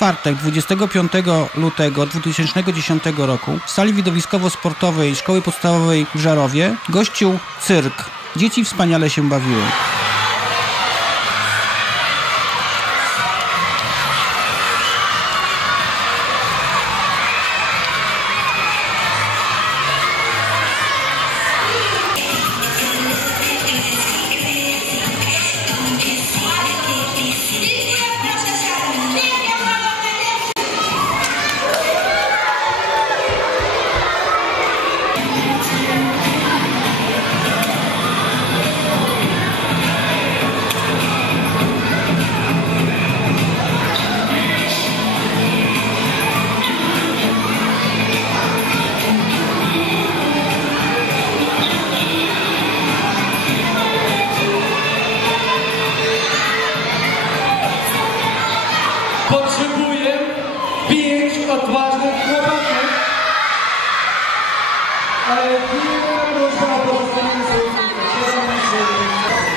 czwartek 25 lutego 2010 roku w sali widowiskowo-sportowej Szkoły Podstawowej w Żarowie gościł cyrk. Dzieci wspaniale się bawiły.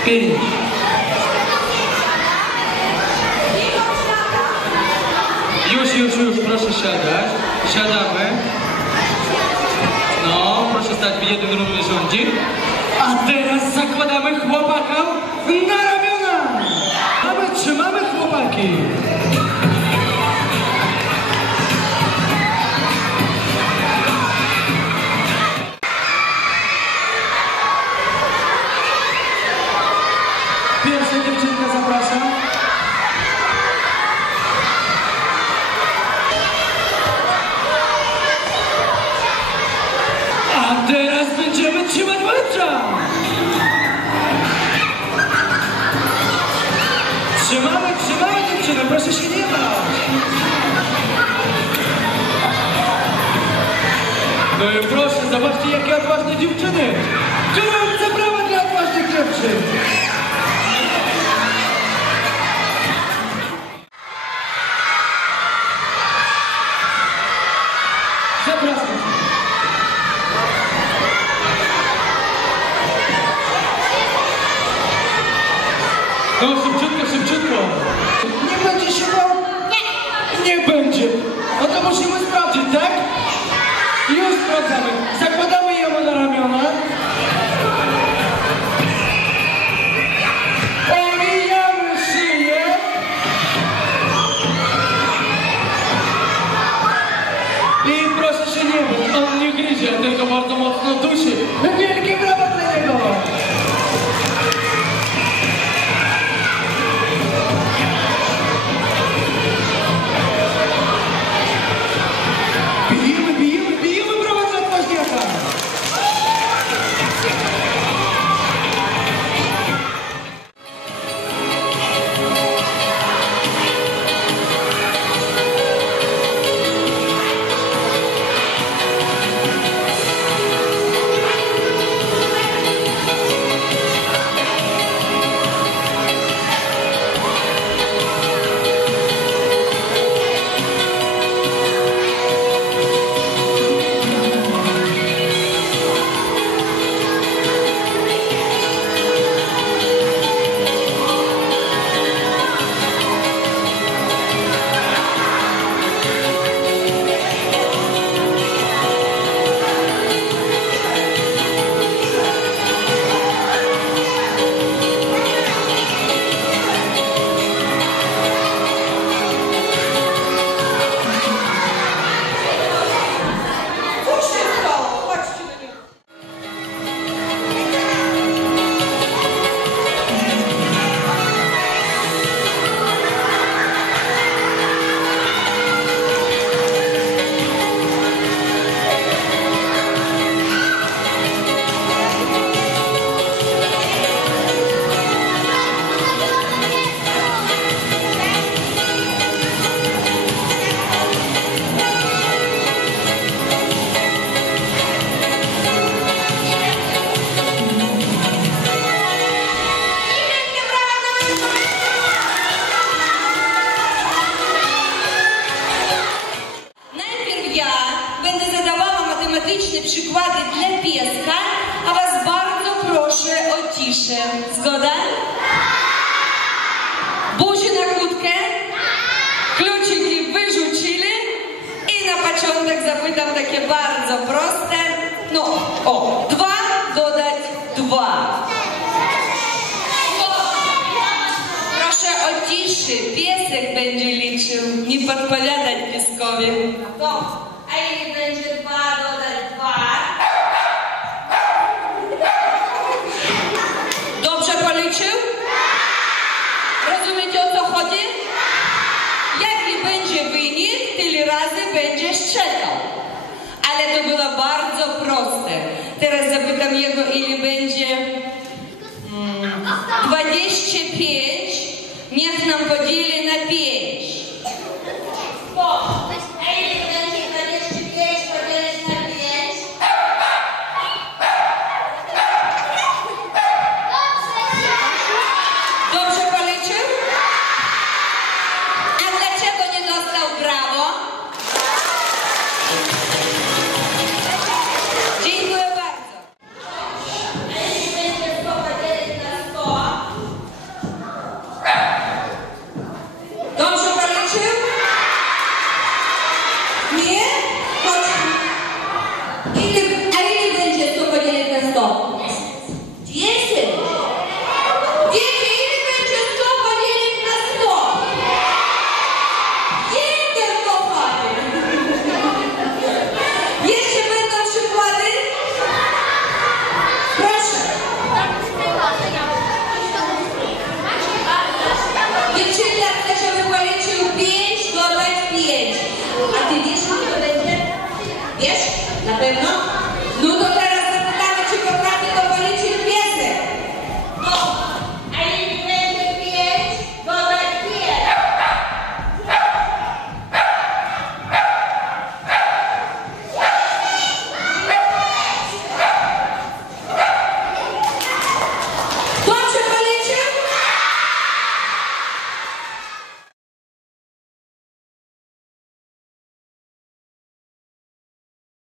Pięć. Już, już, już, proszę siadać. Siadamy. No, proszę stać w jednym równym rządzi. A teraz zakładamy chłopaka na zobaczcie jakie odważne dziewczyny. Gorące brawa dla odważnych dziewczyn. Zapraszam. No szybciutko, szybciutko. Nie będzie się bał? Nie. Nie będzie. No to musimy sprawdzić, tak? Już sprawdzamy. Marta Mocno dusi. Takie bardzo proste. No, o, dwa dodać dwa. Proszę o ciszy, piesek będzie liczył, nie podpowiadać pieskowi. No, a ile będzie dwa dodać dwa? Było bardzo proste. Teraz zapytam jego, ile będzie mm, 25. Niech nam podzieli na 5.